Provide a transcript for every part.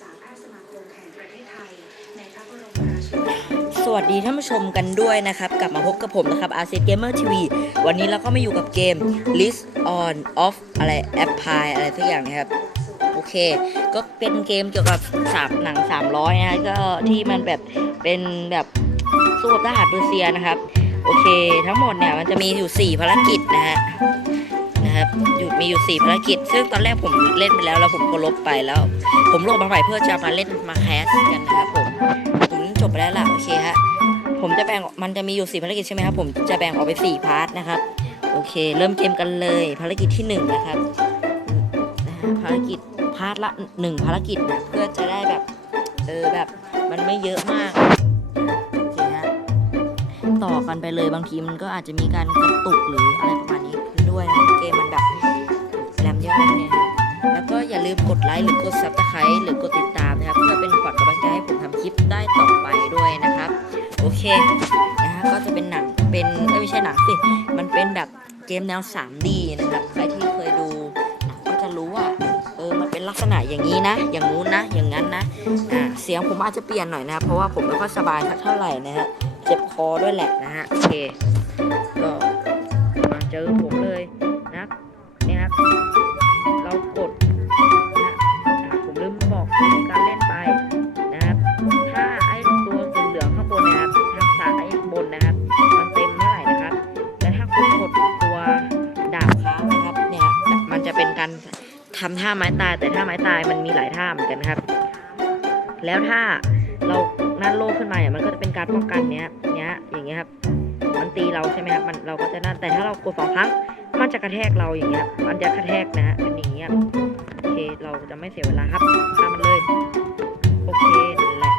สสวัสดีท่านผู้ชมกันด้วยนะครับ กลับมาพบกับผมนะครับ RC Gamer TV วันนี้เราก็มาอยู่กับเกม List on Off อะไร App Pie อะไรสักอย่างนะครับ โอเค ก็เป็นเกมเกี่ยวกับสามหนัง 300 นะก็ที่มันแบบเป็นแบบสู้กับทหารรัสเซียนะครับ โอเค ทั้งหมดเนี่ยมันจะมีอยู่ 4 ภารกิจนะฮะ นะครับอยู่มีอยู่4ภารกิจ ซึ่งตอนแรกผมเล่นไปแล้วแล้วผมก็ลบไปแล้ว ผมโหลดมาใหม่เพื่อจะมาเล่นมาแคสกันนะครับผมผมจบไปแล้วล่ะโอเคฮะผมจะแบ่งมันจะมีอยู่สี่ภารกิจใช่ไหมครับผมจะแบ่งออกเป็นสี่พาร์ทนะครับ โอเค เริ่มเกมกันเลย ภารกิจที่หนึ่งนะครับนะฮะภารกิจพาร์ทละหนึ่งภารกิจนะเพื่อจะได้แบบเออแบบมันไม่เยอะมาก อกันไปเลยบางทีมันก็อาจจะมีการกระตุกหรืออะไรประมาณนี้ด้วยนะเกมมันแบบแรมเยอะเนี่ยแล้วก็อย่าลืมกดไลค์หรือกดซับสไครต์หรือกดติดตามนะครับ เพื่อเป็นขวัญกำลังใจให้ผมทำคลิปได้ต่อไปด้วยนะครับ โอเคนะฮะก็จะเป็นหนังเป็นเอ้ไม่ใช่หนังสิมันเป็นแบบเกมแนว 3D นะครับใครที่เคยดูหนังก็จะรู้ว่าเออมันเป็นลักษณะอย่างนี้นะ อย่างงู้นนะ อย่างนั้นนะอ่าเสียงผมอาจจะเปลี่ยนหน่อยนะครับเพราะว่าผมไม่ค่อยสบายสักเท่าไหร่นะฮะ จ็บคอด้วยแหละนะฮะ โอเค ก็มาเจอผมเลยนะเนี่ยครับ เรากดนะฮะผมลืมบอกวิธีการเล่นไปนะครับ ถ้าไอ้ตัวสีเหลืองข้างบนนะครับทางซ้ายบนนะครับ มันเต็มเมื่อไหร่นะครับและถ้าคุณกดตัวดาบค้างนะครับ เนี่ย มันจะเป็นการทำท่าไม้ตาย แต่ท่าไม้ตายมันมีหลายท่าเหมือนกันครับ แล้วถ้า เรานั่นโลขึ้นมาเนี่ยมันก็จะเป็นการป้องกันเนี้ยเนี้ยอย่างเงี้ยครับมันตีเราใช่ไหมครับมันเราก็จะนั่นแต่ถ้าเรากดสองครั้งมันจะกระแทกเราอย่างเงี้ยมันจะกระแทกนะฮะเป็นอย่างเงี้ยโอเคเราจะไม่เสียเวลาครับข้ามมันเลยโอเคนั่นแหละ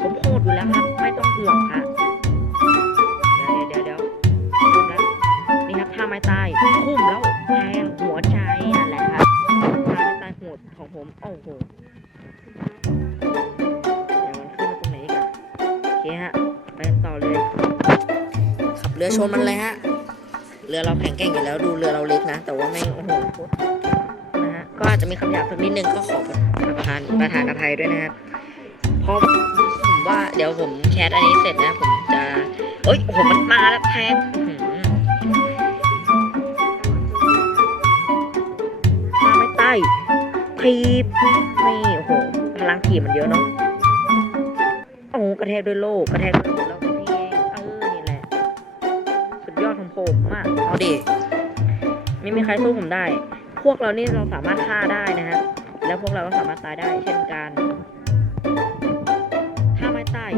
ผมโหดอยู่แล้วครับ ไม่ต้องห่วงครับเดี๋ยวเดี๋ยวเดี๋ยวคุ้มแล้วนี่ครับท่าไม้ตายคุ้มแล้วแทงหัวใจนั่นแหละครับท่าไม้ตายโหดของผมโอ้โห เดี๋ยวมันขึ้นมาตรงไหนอีกอะโอเคฮะ ไปกันต่อเลย ขับเรือชนมันเลยฮะ เรือเราแข็งแกร่งอยู่แล้วดูเรือเราเล็กนะ แต่ว่าไม่งโอ้โหโคตรนะฮะ ก็อาจจะมีคำหยาบสักนิดนึงก็ขอประทานประธานอภัยด้วยนะครับเพราะผมว่าเดี๋ยวผมแคสอันนี้เสร็จนะ ผมจะเอ้ยโอ้โหมันมาแล้วแทงอื้อหือมาไม่ใต้ ทีบนี่โอ้โหพลังถีบมันเยอะเนาะโอ้โหกระแทกด้วยโลกกระแทกด้วยโลกแล้วนี่เองเออนี่แหละ สุดยอดของผมอะเอาดิไม่มีใครสู้ผมได้ พวกเรานี่เราสามารถฆ่าได้นะฮะแล้วพวกเราก็สามารถตายได้เช่นกันถ้าไม่ตาย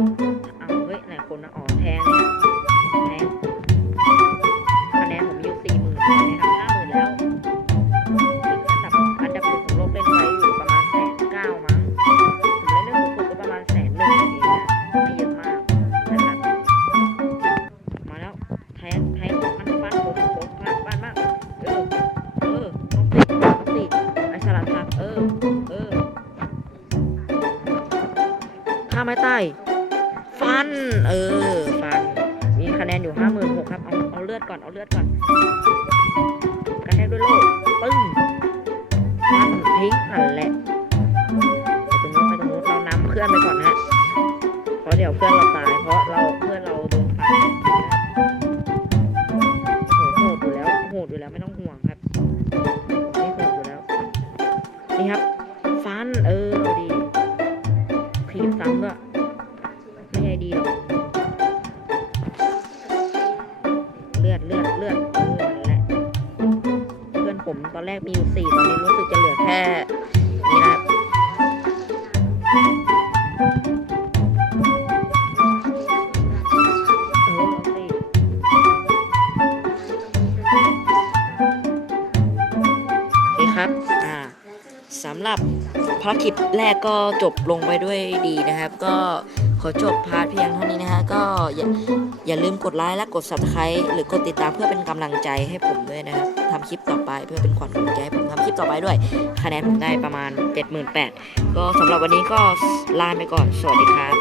ฟัน เออ ฟัน มีคะแนนอยู่ห้าหมื่นหกครับ เอาเอาเลือดก่อน เอาเลือดก่อน กระแทกด้วยโล่ปึ้งฟันทิ้งนั่นแหละไปตรงนู้นไปตรงนู้นเรานำเพื่อนไปก่อนนะฮะเพราะเดี๋ยวเพื่อนเราตาย เพราะเราเพื่อนเราโดนฟัน อนแรกมีอยู่สี่ตอนนี้รู้สึกจะเหลือแค่นี้นะครับเออเอาสิโอเคครับอ่าสำหรับภารกิจแรกก็จบลงไปด้วยดีนะครับ ก็ ขอจบพาร์ทเพียงเท่านี้นะฮะ ก็อย่าอย่าลืมกดไลค์และกด subscribe หรือกดติดตามเพื่อเป็นกำลังใจให้ผมด้วยนะครับทำคลิปต่อไปเพื่อเป็นขวัญกำลังใจให้ผมทำคลิปต่อไปด้วย คะแนนผมได้ประมาณ 78,000ก็สำหรับวันนี้ก็ลาไปก่อน สวัสดีครับ